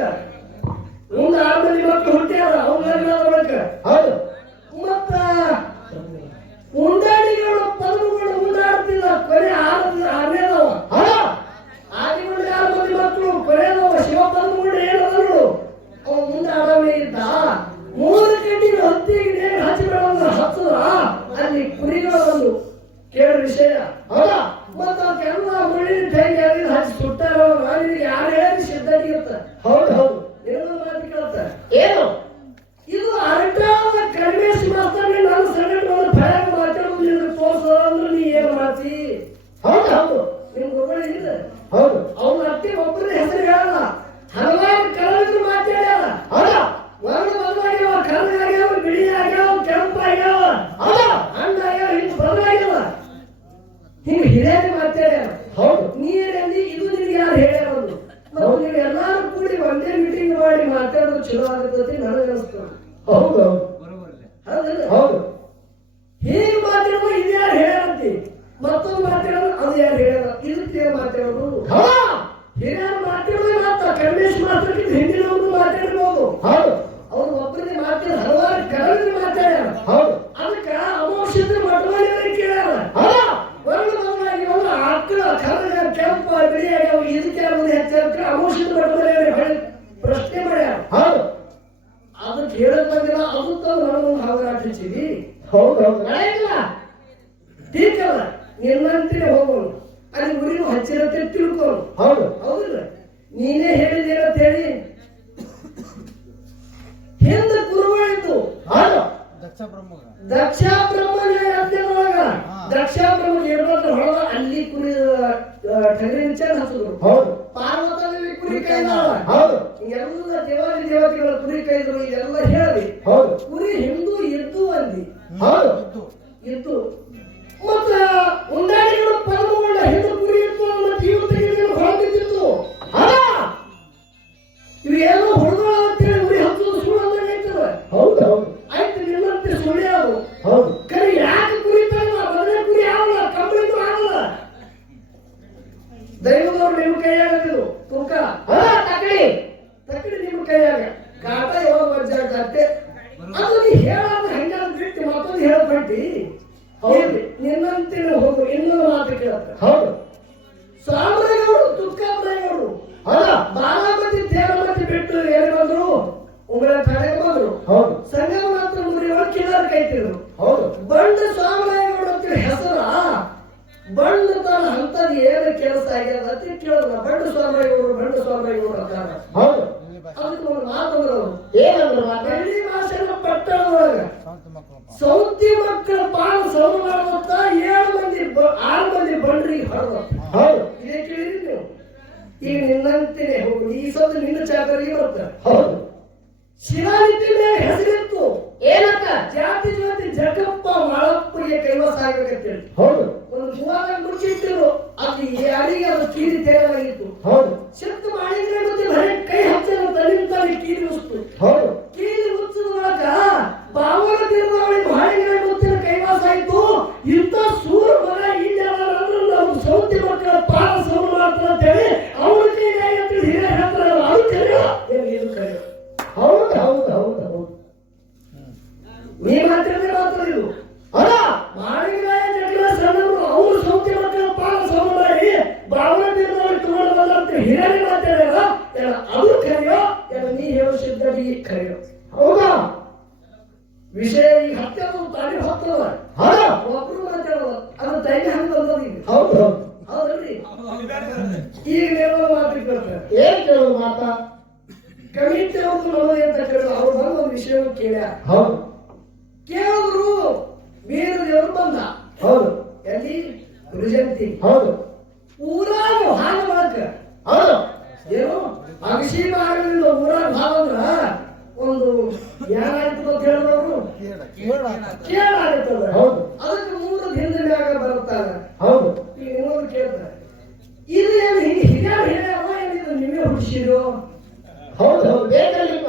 ಮುಂದೆ 6 ಮಂದಿ ಮಕ್ಕಳು ಹುಟ್ಟ್ಯಾರ ಅವ್ನ ಲಗ್ನ ಒಳಕ ಹೌದು ಮತ್ತ ಉಂಡಾಡಿಗಳು ಪದಗಳು ಉಂಡಾಡ್ತಿಲ್ಲ ಕೊನೆ 6ನೇದವ ಹೌದಾ ಆದಿಗೊಂಡ 6 ಮಂದಿ ಮಕ್ಕಳು ಕೊನೆಯದವ ಶಿವ ಪದಗಳು ಏನದವರು ಅವ ಮುಂದೆ ಆಡವೇ ಇದ್ದ 3 ಕಡ್ಡಿಗೆ ಹತ್ತಿಗೆ ಹಚ್ಚಿಬಿಡೋದು ಹಚ್ಚದ ಅಲ್ಲಿ ಕುರಿಗಳು ಬಂದು ಕೇಳ ವಿಷಯ ಹೌದಾ ಮತ್ತ ಕೆಲ ಮುಳ್ಳಿನ ಟೈಗೆ ಹಚ್ಚಿ ಸುಟ್ಟಾರ ನಿನಗೆ ಯಾರು ಹೇಳಿ ಸಿದ್ಧತೆ ಇರ್ತ ಹೌದು ಹೌದು ಏನೋ ಮಾತು ಕೇಳ್ತ ಏನು ಇದು ಅರಟಾದ ಕಡಿಮೆಸ್ ಮಾಸ್ತಾನೆ ನನ್ನ ಸಂಗಟ ಒಂದು ಭಯ ಮಾತಾಡೋದು ನಿನಗೆ ತೋರ್ಸೋ ಅಂದ್ರೆ ನೀ ಏನು ಮಾಡ್ತಿ ಹೌದು ಹೌದು ನಿಮ್ಗೆ ಗೊಬ್ಬರ ಇಲ್ಲ ಹೌದು ಅವ್ನ ಅತ್ತಿ ಒಬ್ಬರ ಹೆಸರು ಹೇಳಲ್ಲ ಹಲವಾರು ಕಲಾವಿದರು ಮಾತಾಡ್ಯಾರ ಹೌದಾ ಒಂದು ಬದಲಾಗ್ಯಾವ ಕರ್ನಾಗ್ಯಾವ ಬಿಳಿ ಆಗ್ಯಾವ ಕೆಂಪಾಗ್ಯಾವ ಹಣ್ಣಾಗ್ಯಾವ ಹಿಂಗ್ ಬದಲಾಗ್ಯಾವ ಹಿಂಗ ಹಿರಿಯರು ಮಾತಾಡ್ಯಾರ ಹೌದು ನೀರಲ್ಲಿ ಇದು ನಿನಗೆ ಯಾರು ಹೇಳ್ಯಾರ ಒಂದು ಮತ್ತು ನೀವು ಎಲ್ಲಾರು ಕೂಡಿ ಒಂದೇ ಮೀಟಿಂಗ್ ಮಾಡಿ ಮಾತಾಡೋದು ಚಲೋ ಆಗುತ್ತೆ ನನಗೆ ಅನಿಸ್ತದೆ ಹೌದು ಹೌದಲ್ಲ ಹೌದು ಹೀಗೆ ಮಾತಾಡೋದು ಇದು ಯಾರು ಹೇಳ್ಯಾರಂತಿ ಮತ್ತೊಂದು ಮಾತಾಡೋದು ಅದು ಯಾರು ಹೇಳ್ಯಾರ ಇದಕ್ಕೆ ಮಾತಾಡೋದು ಹೌದಾ ಹಿರಿಯರು ಮಾತಾಡೋದೇ ಮಾತ್ರ ಕಡಿಮೆಸ್ ಮಾತಾಡಿದ್ದು ಹಿಂದಿನವರು ಮಾತಾಡಿರ್ಬೋದು ಹೌದು ಅವ್ರು ಒಬ್ಬರಿಗೆ ಮಾತಾಡ ಹಲವಾರು ಕಲಾವಿದರು ಮಾತಾಡ್ಯಾರ ಹೌದು ಅದಕ್ಕೆ ಅಮೋಕ್ಷದ ಮಠವಾಣಿಯವರು ಕೇಳ್ಯಾರ ಹೌದಾ ಒಂದು ಬದಲಾಗಿ ಒಂದು ಆಕಳ ಕರಗ ಕೆಂಪ ಬಿಳಿಯಾಗ್ಯಾವ ಇದಕ್ಕೆ ಯಾವುದು ಹೆಚ್ಚಾಗ ಅಮೋಕ್ಷದ ಮಠವಾಣಿಯವರು ಹೇಳಿ ಪ್ರಶ್ನೆ ಮಾಡ್ಯಾರ ಹೌದು ಅದಕ್ಕೆ ಹೇಳಕ್ ಬಂದಿಲ್ಲ ಅದು ತಂದು ನನಗೊಂದು ಹಾವರಾಟ ಹಚ್ಚಿದಿ ಹೌದು ಹೌದು ನಡೆಯಿಲ್ಲ ಟೀಕಲ್ಲ ನಿನ್ನಂತೆ ಹೋಗೋಣ ಅಲ್ಲಿ ಊರಿನ ಹಚ್ಚಿರತ್ತೆ ತಿಳ್ಕೋನು ಹೌದು ಹೌದಿಲ್ಲ ನೀನೇ ಹೇಳಿದೇನಂತ ಹೇಳಿ ಹಿಂದೆ ಕುರುವಾಯಿತು ಹೌದು ದಕ್ಷ ಬ್ರಹ್ಮನ ಯಜ್ಞದೊಳಗ ದಕ್ಷ ಬ್ರಹ್ಮ ಇರ್ಬೇಕು ಹೊಳ ಅಲ್ಲಿ ಕುರಿ ಟಗರಿ ಹಚ್ಚಿದ್ರು ಹೌದು ಪಾರ್ವತದಲ್ಲಿ ಕುರಿ ಕೈದಾಳ ಹೌದು ಎಲ್ಲ ದೇವಾದಿ ದೇವತೆಗಳ ಕುರಿ ಕೈದ್ರು ಇದೆಲ್ಲ ಹೇಳಿ ಹೌದು ಕುರಿ ಹಿಂದೂ ಇದ್ದು ಅಂದಿ ಹೌದು ಇದ್ದು ಮತ್ತ ಉಂಡಾಡಿಗಳು ಪದಮಗೊಂಡ ಹಿಂದೂ ಕುರಿ ಇತ್ತು ಮತ್ತೆ ಇವತ್ತಿಗೆ ಹೊರಬಿದ್ದಿತ್ತು ಇವೆಲ್ಲ ಹೊಡೆದೋಳ ಅಂತೇಳಿ ಉರಿ ಹಚ್ಚೋದು ಸುಳ್ಳು ಅಂದಂಗೆ ಆಯ್ತದ ಹೌದು ಹೌದು ಆಯ್ತು ನಿನ್ನಂತೆ ಸುಳ್ಳೆ ಅದು ಹೌದು ಕರೆ ಯಾಕೆ ಕುರಿತಾಗ ಮೊದಲೇ ಕುರಿ ಆಗಲ್ಲ ಕಂಬಳಿದು ಆಗಲ್ಲ ದೈವದವ್ರು ನಿಮ್ಮ ಕೈಯಾಗದಿದು ತೂಕ ತಕ್ಕಡಿ ತಕ್ಕಡಿ ನಿಮ್ಮ ಕೈಯಾಗ ಕಾಟ ಯಾವ ವಜ್ಜಾಗತ್ತೆ ಅದು ನೀ ಹೇಳೋದು ಹಂಗಾದ್ರೆ ಬಿಟ್ಟು ಮತ್ತೊಂದು ಹೇಳಬೇಡಿ ಹೌದು. ನಿನ್ನಂತಿನ ಹೋಗು ಇನ್ನೊಂದು ಮಾತು ಕೇಳ್ತಾರೆ. ಹೌದು ಸಾಮ್ರಾಜ್ಯವರು ತುಕ್ಕಾಮ್ರಾಜ್ಯವರು ಹೌದಾ ಬಾರಾಮತಿ ತೇರಮತಿ ಬಿಟ್ಟು ಎಲ್ಲಿ ಬಂದ್ರು ಉಂಗಳ ಕಡೆಗೆ ಬಂದ್ರು. ಹೌದು ಸಂಗಮನಾಥ ಮುರಿಯವರು ಕಿಲ್ಲರ್ ಕೈತಿದ್ರು. ಹೌದು ಬಂಡ ಸಾಮ್ರಾಜ್ಯಗಳು ಅಂತ ಹೆಸರ ಬಂಡ ತನ್ನ ಅಂತದ್ ಏನು ಕೆಲಸ ಆಗ್ಯದ ಅಂತ ಕೇಳಿದ್ರ ಬಂಡ ಸಾಮ್ರಾಜ್ಯಗಳು ಅಂತಾರ. ಹೌದು ಅದಕ್ಕೆ ಒಂದು ಮಾತಂದ್ರು ಏನಂದ್ರು ಮಾತ ಬೆಳ್ಳಿ ಭಾಷೆನ ಪಟ್ಟಣದೊಳಗ ಸೌತಿ ಮಕ್ಕಳ ಪಾಲ ಸೌ ಮಾಡುತ್ತ 6 ಮಂದಿ ಬಂಡ್ರಿಗೆ ಹೊಡೆದ. ಹೌದು ಇದೇ ಕೇಳಿದ್ರಿ ನೀವು. ಈಗ ನಿನ್ನಂತೆನೆ ಹೋಗು ಈ ಸಲ ನಿನ್ನ ಚಾಕರಿಗೆ ಬರ್ತಾರೆ. ಹೌದು ಶಿಲಾಲಿಪಿ ಮೇಲೆ ಹೆಸರಿತ್ತು ಏನಂತ ಜಾತಿ ಜಗಪ್ಪ ಮಾಳಪ್ಪಗೆ ಕೈವಾಸ ಆಗ್ಬೇಕಂತೇಳಿ ಹೌದು ಒಂದು ಗುವಾದ ಮುಚ್ಚಿಟ್ಟಿರು. ಅದು ಯಾರಿಗೆ ಅದು ಕೀರಿ ತೇಲಾಗಿತ್ತು. ಹೌದು ಶಕ್ತ ಮಾಡಿದ್ರೆ ಮತ್ತೆ ಬರೀ ಕೈ ಹಚ್ಚಲು ತನ್ನಿಂತಾನೆ ಕೀರಿ ಮುಚ್ತು. ಹೌದು ಕೀಲಿ ಮುಚ್ಚಿದ ಒಳಗ ಬಾವನ ತಿರುಗಾವಳಿ ಮಾಡಿದ್ರೆ ಮುತ್ತಿನ ಕೈವಾಸ ಆಯ್ತು. ಇಂಥ ಸೂರ ಮಗ ಇಲ್ಲಂದ್ರೆ ನಾವು ಸೌತಿ ಮಕ್ಕಳ ಪಾಲ ಸೌ ಮಾಡ್ತಾರೆ ಅಂತೇಳಿ ಅವನ ಕೈಗೆ ಹಿರಿಯ ಹೇಳ್ತಾರೆ. ಅದು ಕರೆಯೋ ಏನು ಇದು ಕರೆಯೋ. ಹೌದು ಹೌದು ಹೌದು ಹೌದು ನೀ ಮಾತಿರದೆ ಮಾತ್ರ ಇದು ಅಲ್ಲ ಮಾಡಿಗಾಯ ಜಗಳ ಸಣ್ಣವರು ಅವರು ಸೌತಿ ಮಕ್ಕಳ ಪಾಲ ಸೌ ಮಾಡಿ ಬಾವನ ತಿರುಗಾವಳಿ ತಗೊಂಡು ಬಂದಂತ ಹಿರಿಯ ಮಾತಾಡ್ಯಾರ. ಅದು ಕರೆಯೋ ನೀ ಹೇಳೋ ಸಿದ್ಧಿ ಕರೆಯೋ. ಹೌದಾ ವಿಷಯ ಈಗ ಹತ್ತದ ತಾಳಿ ಹೊತ್ತದ ಹೌದಾ ಒಬ್ರು ಮಾತಾಡೋದು ಅದು ತೈಗೆ ಹಂಗ ಬಂದದ ಈಗ. ಹೌದು ಹೌದು ಹೌದಲ್ರಿ ಈಗ ನೇರ ಮಾತು ಕೇಳ್ತಾರೆ. ಏನ್ ಕೇಳೋದು ಮಾತಾ ಕಮಿಟಿ ಅವ್ರದ್ದು ನಮ್ಮದು ಅಂತ ಕೇಳಿದ್ರು. ಅವ್ರು ಬಂದು ಒಂದು ವಿಷಯ ಕೇಳ್ಯಾರ. ಹೌದು ಕೇಳಿದ್ರು ವೀರ ದೇವರು ಬಂದ ಹೌದು ಎಲ್ಲಿ ಗುರುಜಂತಿ ಹೌದು ಊರಾಗ ಹಾಲು ಮಾಡಕ ಹೌದು ಏನು ಅಗಸಿ ಆಗಲಿಲ್ಲ. ಊರಾಗ ಹಾಲು ಅಂದ್ರ ಒಂದು ಏನಾಯ್ತು ಅಂತ ಹೇಳಿದವರು ಕೇಳಾಗುತ್ತದ. ಹೌದು ಅದಕ್ಕೆ 3 ದಿನದ ಮ್ಯಾಗ ಬರುತ್ತಾಗ ಹೌದು ಈಗ ಇನ್ನೊಂದು ಕೇಳ್ತಾರೆ ಇದು ಏನು ಹಿರಿಯರು ಹೇಳ್ಯಾವ ಏನಿದು ನಿಮ್ಮೇ ಹುಡ್ಸಿರೋ. ಹೌದು ಹೌದು ಬೇಕಲ್ಲಿಪ್ಪ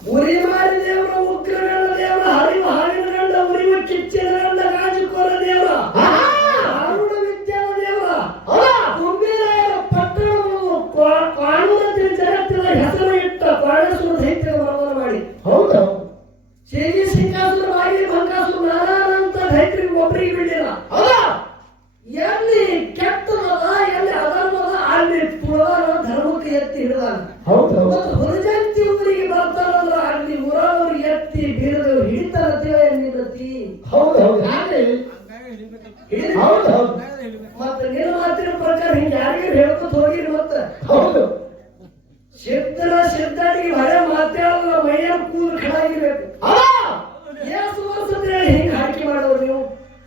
ಉರಿ ಮಾರಿ ದೇವರ ಉಗ್ರಗಂಡ ದೇವರ ಹರಿವ ಹಾವಿನ ಗಂಡ ಉರಿವ ಕಿಚ್ಚಿನ ಗಂಡ ಗಾಜುಕೋರ ದೇವರ ಅರುಣ ವಿದ್ಯಾನ ದೇವರ ಕುಂಬಿರಾಯರ ಪಟ್ಟಣವನ್ನು ಕಾಣುವಂತೆ ಜಗತ್ತಿನ ಹೆಸರು ಇಟ್ಟ ಕಾಳೇಶ್ವರ ದೈತ್ಯ ಮರವನ್ನು ಮಾಡಿ ಹೌದು ಹೌದು ಶೇಗಿ ಸಿಂಗಾಸುರ ಬಾಗಿ ಬಂಕಾಸುರ ನಾರಾಯಣಂತ ದೈತ್ರಿಗೆ ಒಬ್ಬರಿಗೆ ಬಿಟ್ಟಿಲ್ಲ. ಹೌದಾ ಎಲ್ಲಿ ಕೆಟ್ಟದ ಎಲ್ಲಿ ಅಧರ್ಮದ ಅಲ್ಲಿ ತುಳಾರ ಧರ್ಮಕ್ಕೆ ಎತ್ತಿ ಹಿಡಿದಾನ. ಹೌದು ಹೌದು ಮತ್ತು ಹುಲಜಂತಿ ಊರಿಗೆ ಬರ್ತಾರಂದ್ರ ಅಲ್ಲಿ ಊರವ್ರಿಗೆ ಎತ್ತಿ ಬೀರದವ್ರು ಹಿಡಿತಾರ ನಿಲ್ಲತಿ. ಹೌದು ಹೌದು ಹಾಗೆ ಹೌದು ಹೌದು ಮತ್ತೆ ನಿನ್ನ ಮಾತಿನ ಪ್ರಕಾರ ಹಿಂಗ ಯಾರಿಗೂ ಹೇಳ್ಕೊತ ಹೋಗಿರಿ. ಮತ್ತೆ ಹೌದು ಸಿದ್ಧರಿಗೆ ಬರೇ ಮಾತಾಡೋದ್ರ ಮೈಯ ಕೂದಲು ಖಡಾಗಿರ್ಬೇಕು. ಎಷ್ಟು ವರ್ಷ ಹಿಂಗ ಹಾಕಿ ಮಾಡೋರು ನೀವು.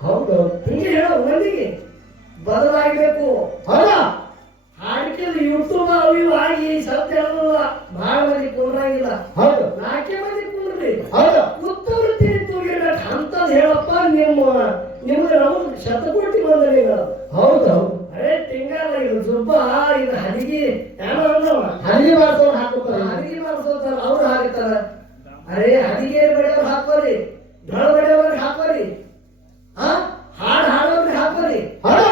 ಹೌದು ಹಿಂಗೆ ಹೇಳೋ ಮಂದಿಗೆ ಬದಲಾಗಬೇಕು. ಹೌದಾ ಹಾಡಿಕೆದು ಯೂಟ್ಯೂಬ್ ಅವು ಇವು ಆಗಿ ಸತ್ಯ ಹೇಳೋದಿಲ್ಲ. ಬಹಳ ಮಂದಿ ಕುಂದ್ರಾಗಿಲ್ಲ. ಹೌದು 4 ಮಂದಿ ಕುಂದ್ರಿ ಹೌದು ಉತ್ತಮ ತೂಗಿರ್ಬೇಕು ಅಂತದ್ ಹೇಳಪ್ಪ. ನಿಮ್ಗೆ ನಾವು ಶತಕೋಟಿ ಬಂದಲಿಲ್ಲ. ಹೌದು ಹೌದು ಅರೇ ತಿಂಗಳ ಇದು ಜುಬ್ಬ ಇದು ಹದಿಗೆ ಏನೋ ಅಂದವ ಹಳ್ಳಿ ಮಾಡ್ಸೋರು ಹಾಕುತ್ತಾರೆ ಹದಿಗೆ ಮಾಡಿಸೋತಾರ ಅವ್ರು ಹಾಕ್ತಾರ. ಅರೇ ಹದಿಗೆ ಬಡಿಯವ್ರು ಹಾಕೋರಿ, ಢಳ ಬಡಿಯವ್ರಿಗೆ ಹಾಕೋರಿ, ಹಾಡು ಹಾಡೋರಿಗೆ ಹಾಕೋರಿ. ಹೌದಾ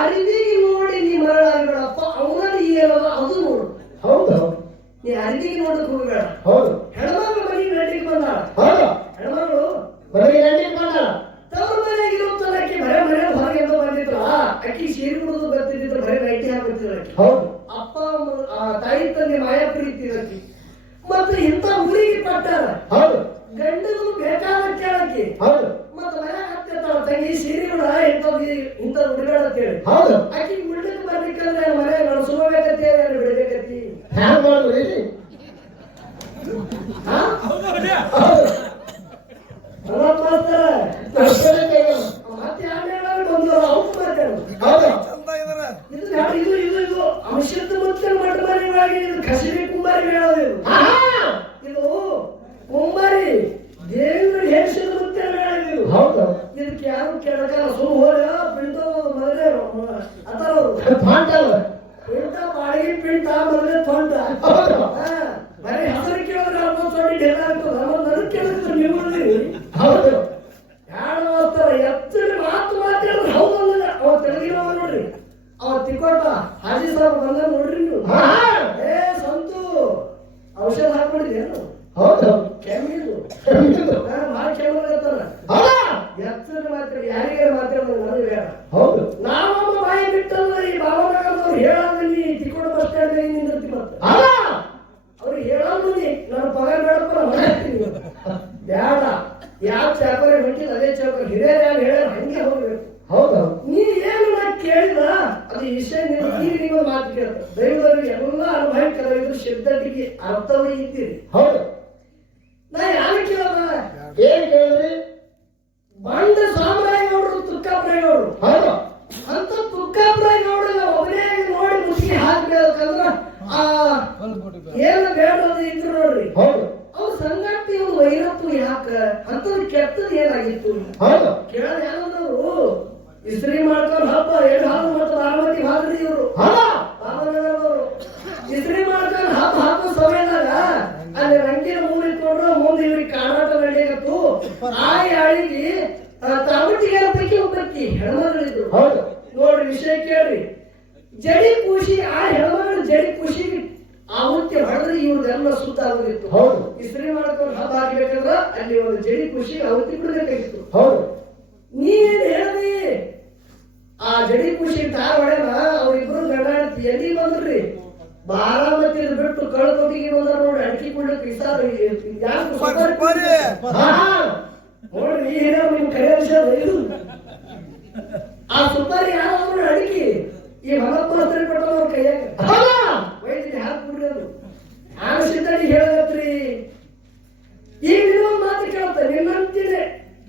ಅರಿವಿಗೆ ನೋಡಿ ನೀ ಮರಳಾಗಬೇಡಪ್ಪ. ಅವನಲ್ಲಿ ಏನದ ಅದು ನೋಡು. ಹೌದು ಹೌದು ನೀ ಅರಿವಿಗೆ ನೋಡಕ್ ಹೋಗಬೇಡ. ಹೌದು ಹೆಣ್ಮಗಳು ಮನೆಗೆ ನಟಿಗೆ ಬಂದಾಳ. ಹೌದು ಹೆಣ್ಮಗಳು ಬರೀ ರೆಡ್ಡಿ ಬಂದ ತವ್ರ ಮನೆಯಾಗಿರುತ್ತಾರ. ಆಕಿ ಬರೇ ಮನೆ ಹೊರಗೆ ಎಂತ ಬಂದಿದ್ರ ಆಕಿ ಸೀರೆ ಕುಡಿದು ಬರ್ತಿದ್ರು. ಬರೇ ನೈಟಿ ಹಾಕಿರ್ತಿದ್ರು. ಹೌದು ಅಪ್ಪ ತಾಯಿ ತಂದೆ ಮಾಯ ಪ್ರೀತಿ ಆಕಿ. ಮತ್ತೆ ಇಂಥ ಊರಿಗೆ ಪಟ್ಟಾರ. ಹೌದು ಗಂಡಗಳು ಬೇಕಾದ ಕೇಳಕ್ಕೆ. ಹೌದು ಮತ್ತೆ ಮನೆ ಹತ್ತಿರ್ತಾವ ತಂಗಿ ಸೀರೆಗಳ ಇಂಥ ಉಡುಗಾಡ ಅಂತೇಳಿ. ಹೌದು ಆಕಿ ಉಳ್ಳಕ್ಕೆ ಬರ್ಬೇಕಂದ್ರೆ ಮನೆ ನಡೆಸ್ಕೋಬೇಕಂತ ಹೇಳಿ ಬಿಡ್ಬೇಕಂತಿ. ಹ್ಯಾಂಗ ಮಾಡುದು ಇಲ್ಲಿ ಮತ್ತೆ ಆಮೇಲೆ ಬಂದವರು ಅವ್ರು ಮಾತಾಡೋದು. ಹೌದು ಇದು ಅಂಶದ ಮತ್ತೆ ಮಠಮಾರಿಗಳಾಗಿ ಇದು ಕಸಿಬಿ ಕುಂಬಾರಿ ಹೇಳೋದು. ಇದು ಕುಂಬಾರಿ ದೇವ್ರ ಹೆಸರು ಮತ್ತೆ ಹೇಳೋದು. ಹೌದು ಇದಕ್ಕೆ ಯಾರು ಕೇಳಕಲ್ಲ. ಸುಮ್ ಹೋದ ಪಿಂಟ ಮೊದಲೇ ಅತಾರ ಪಿಂಟ ಬಾಡಿಗೆ ಪಿಂಟ ಮೊದಲೇ ತೊಂಟ. ಬರೀ ಹೆಸರು ಕೇಳಿದ್ರೆ ಅರ್ಧ ಸೊಡಿ ಡೆಲ್ಲ ಆಗ್ತದ. ನನಗೆ ಕೇಳಿದ್ರೆ ನೀವು ಹೌದು ಯಾರು ಹೋಗ್ತಾರ ಎತ್ತಿನ ಮಾತು ಮಾತಾಡಿದ್ರೆ ಹೌದು ಅಂದ್ರೆ ಅವ ತೆಲುಗಿನವ ನೋಡ್ರಿ. ಅವ ತಿಕ್ಕೋಟ ಹಾಜಿ ಸಾಬ್ ಬಂದ ನೋಡ್ರಿ ನೀವು. ಏ ಸಂತು ಔಷಧ ಹಾಕೊಂಡಿದ್ದೇನು? ಹೌದು ಕೆಮ್ಮಿದು ಹೌದು ಭಾಳ ಕೆಮ್ಮತ್ತಾರ. ಹೌದಾ ಎತ್ತರ ಮಾತ್ರ ಯಾರಿಗಾರ ಮಾತಾಡೋದು ನನಗೆ ಬೇಡ. ಹೌದು ನಾವೊಬ್ಬ ಬಾಯಿ ಬಿಟ್ಟಲ್ಲ ಈ ಬಾಬಾನಗರದವ್ರು ಹೇಳೋದು ನೀ ತಿಕೊಂಡು ಬಸ್ ಸ್ಟ್ಯಾಂಡ್ ನಿಂದಿರ್ತಿ ಮತ್ತೆ ಅಲ್ಲ ಅವ್ರು ಹೇಳೋದು ನೀ ನನ್ನ ಪಗಾರ ಬೇಡಪ್ಪ ನಾನು ಮಾಡ್ತೀನಿ ಬೇಡ ಯಾವ ಚಾಪರೆ ಹೊಂಟಿಲ್ಲ ಅದೇ ಚಾಪರೆ ಹಿರಿಯರು ಯಾರು ಹೇಳ್ಯಾರ ಹಂಗೆ ಹೋಗ್ಬೇಕು. ಹೌದು ನೀ ಏನು ನಾ ಕೇಳಿದ ಅದು ವಿಷಯ ಈಗ ನೀವು ಮಾತು ಕೇಳ್ತಾರೆ ದೈವದವ್ರಿಗೆ ಎಲ್ಲ ಅನುಭವ ಕಲಾವಿದರು ಶಬ್ದಟಿಗೆ ಅರ್ಥವೇ ಇದ್ದೀರಿ. ಹೌದು ನಾ ಯಾರು ಕೇಳದ ಏನ್ ಕೇಳಿದ್ರಿ ಬಂಡ ಸಾಮ್ರಾಜ್ಯವರು ತುಕ್ಕಾಪುರಗೌಡರು ಹೌದು ಅಂತ ತುಕ್ಕಾಪುರಗೌಡರ ಒಬ್ಬನೇ ನೋಡಿ ಮುಚ್ಚಿಗೆ ಹಾಕ್ಬೇಕಂದ್ರ ಆ ಏನು ಬೇಡದು ಇದ್ರು ನೋಡ್ರಿ ಹೌದು ಅವ್ರ ಸಂಗತಿ ಇವ್ರು ವೈರತ್ವ ಯಾಕ ಅಂತದ್ ಕೆಟ್ಟದ್ ಏನಾಗಿತ್ತು ಹೌದು ಕೇಳದ ಏನಂದ್ರು ಇಸ್ತ್ರಿ ಮಾಡ್ಕೊಂಡು ಹಬ್ಬ ಎರಡು ಹಾಲು ಮತ್ತು ಬಾರಮತಿ ಭಾಗ್ರಿ ಇವರು ಬಾಬನಗರದವರು ಇಸ್ತ್ರಿ ಮಾಡ್ಕೊಂಡು ಹಬ್ಬ ಹಾಕೋ ಸಮಯದಾಗ ಅಲ್ಲಿ ರಂಗಿನ ಮೂಲಿ ಕೊಡ್ರು ಮುಂದೆ ಇವ್ರಿಗೆ ಕಾಡಾಟ ನಡೆಯತ್ತು ಆ ಯಾಳಿಗೆ ತಾಮಟ್ಟಿಗಾರ ಪೈಕಿ ಒಬ್ಬಕ್ಕಿ ಹೆಣ್ಮಗಳಿದ್ರು. ಹೌದು ನೋಡ್ರಿ ವಿಷಯ ಕೇಳ್ರಿ ಜಡಿ ಖುಷಿ ಆ ಹೆಣ್ಮಗಳು ಜಡಿ ಖುಷಿಗೆ ಆವತ್ತೆ ಹೊಡೆದ್ರೆ ಇವ್ರದೆಲ್ಲ ಸುತ್ತ ಆಗೋದಿತ್ತು. ಹೌದು ಇಸ್ತ್ರಿ ಮಾಡ್ಕೊಂಡು ಹಬ್ಬ ಹಾಕ್ಬೇಕಂದ್ರ ಅಲ್ಲಿ ಒಂದು ಜಡಿ ಖುಷಿ ಅವತ್ತಿ ಬಿಡ್ಬೇಕಾಗಿತ್ತು. ಹೌದು ನೀನ್ ಹೇಳಿ ಆ ಜಡಿ ಖುಷಿ ತಾರ್ ಹೊಡೆನ ಅವ್ರಿಬ್ರು ಗಂಡ ಎಲ್ಲಿ ಬಂದ್ರಿ ಬಾರಾಮತಿ ಬಿಟ್ಟು ಕಳ್ಕೊಟ್ಟಿಗೆ ಬಂದ ನೋಡಿ ಅಡಿಕೆ ಕೊಡ್ಲಿಕ್ಕೆ ಇಷ್ಟ ನೋಡ್ರಿ ಈ ಹೇಳ ನಿಮ್ ಕರೆ ವಿಷಯ ಆ ಸುಪಾರಿ ಯಾರು ಅಡಿಕೆ ಈ ಹೊಲಪ್ಪಸ್ತ್ರಿ ಕೊಟ್ಟವ್ರ ಕೈಯಾಗ ವೈದ್ಯ ಹಾಕ್ಬಿಡ್ರಿ ಅದು ಆಗ ಸಿದ್ಧಿ ಹೇಳತ್ರಿ ಈಗ ಇನ್ನೊಂದು ಮಾತು ಕೇಳುತ್ತೆ ನಿನ್ನಂತಿದೆ.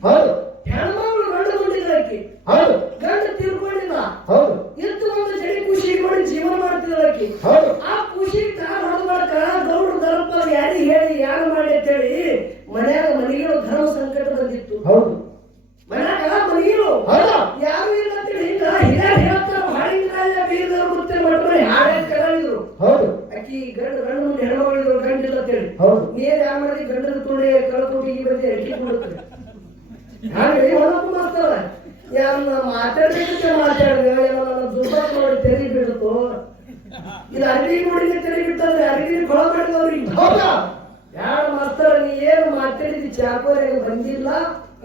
ಹೌದು ಹೆಣ್ಮಗಳು ಗಂಡು ಕೊಂಡಿದ್ದಾಕಿ ಹೌದು ಗಂಡ ತೀರ್ಕೊಂಡಿಲ್ಲ ಹೌದು ಇತ್ತು ಒಂದು ಜಡಿ ಖುಷಿ ಮಾಡಿ ಜೀವನ ಮಾಡ್ತಿದ್ದಾಕಿ ಹೌದು ಆ ಖುಷಿ ತಾನು ಹೊಡೆದ್ಮಾಡಕ ಗೌಡ್ರು ಧರ್ಮ ಯಾರಿಗೆ ಹೇಳಿ ಯಾರು ಮಾಡಿ ಅಂತೇಳಿ ಮನ್ಯಾಗ ಮನೆಗಳು ಧರ್ಮ ಸಂಕಟ ಬಂದಿತ್ತು. ಹೌದು ಮನ್ಯಾಗ ಮನೆಗಳು ಹೌದು ಯಾರು ಇಲ್ಲ ಅಂತೇಳಿ ಹಿಂಗ ಹಿರಿಯರು ಹೇಳ್ತಾರ ಹಾಡಿನ ಬೀರದ ಮುತ್ತೆ ಮಾಡ್ತಾರೆ ಹಾಡೇ ಕಲಾವಿದ್ರು. ಹೌದು ಅಕ್ಕಿ ಗಂಡು ಗಂಡು ಮುಂದೆ ಹೆಣ್ಮಗಳಿದ್ರು ಗಂಡಿಲ್ಲ ಅಂತೇಳಿ ಹೌದು ನೀರ್ ಯಾವ ಮಾಡಿ ಗಂಡನ ತುಳಿ ಕಳ್ಕೊಟ್ಟಿಗೆ ಬಂದು ಅಡಿಕೆ ಕೊಡುತ್ತೆ ಹಾಗೆ ಹೊಲಕ್ಕೂ ಮಾಡ್ತಾರ ಯಾರನ್ನ ಮಾತಾಡ್ಬೇಕಂತ ಮಾತಾಡಿದ್ರೆ ನನ್ನ ದುರ್ಬಾಕ್ ನೋಡಿ ತೆರಿ ಬಿಡುತ್ತೋ ಇದು ಅಡಿಗೆ ನೋಡಿ ತೆರಿ ಬಿಟ್ಟಂದ್ರೆ ಅಡಿಗೆ ಕೊಳ ಮಾಡಿದವ್ರಿಗೆ ಹೌದಾ ಯಾರು ಮಾಸ್ತರ ನೀ ಏನು ಮಾತಾಡಿದಿ ಚಾಕೋರಿಗೆ ಬಂದಿಲ್ಲ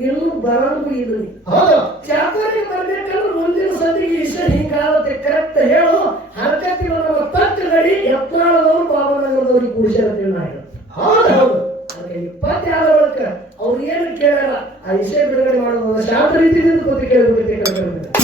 ಇನ್ನೂ ಬರಂಗೂ ಇದು ನೀ ಹೌದು ಚಾಕೋರಿಗೆ ಬರ್ಬೇಕಂದ್ರೆ ಮುಂದಿನ ಸಂದಿಗೆ ವಿಷಯ ಹಿಂಗಾಗುತ್ತೆ ಕರೆಕ್ಟ್ ಹೇಳು ಹರಕತ್ತಿನ ನಮ್ಮ ತಕ್ಕ ಗಡಿ ಯತ್ನಾಳದವ್ರು ಬಾಬನಗರದವ್ರಿಗೆ ಕೂಡಿಸ್ಯಾರ ಅಂತ ನಾ ಹೇಳ. ಹೌದು ಹೌದು 26 ಒಳಕ ಅವ್ರು ಏನು ಕೇಳಲ್ಲ ಆ ವಿಷಯ ಬಿಡುಗಡೆ ಮಾಡೋದು ಶಾಂತ ರೀತಿಯಿಂದ ಕೂತು ಕೇಳಬೇಕು.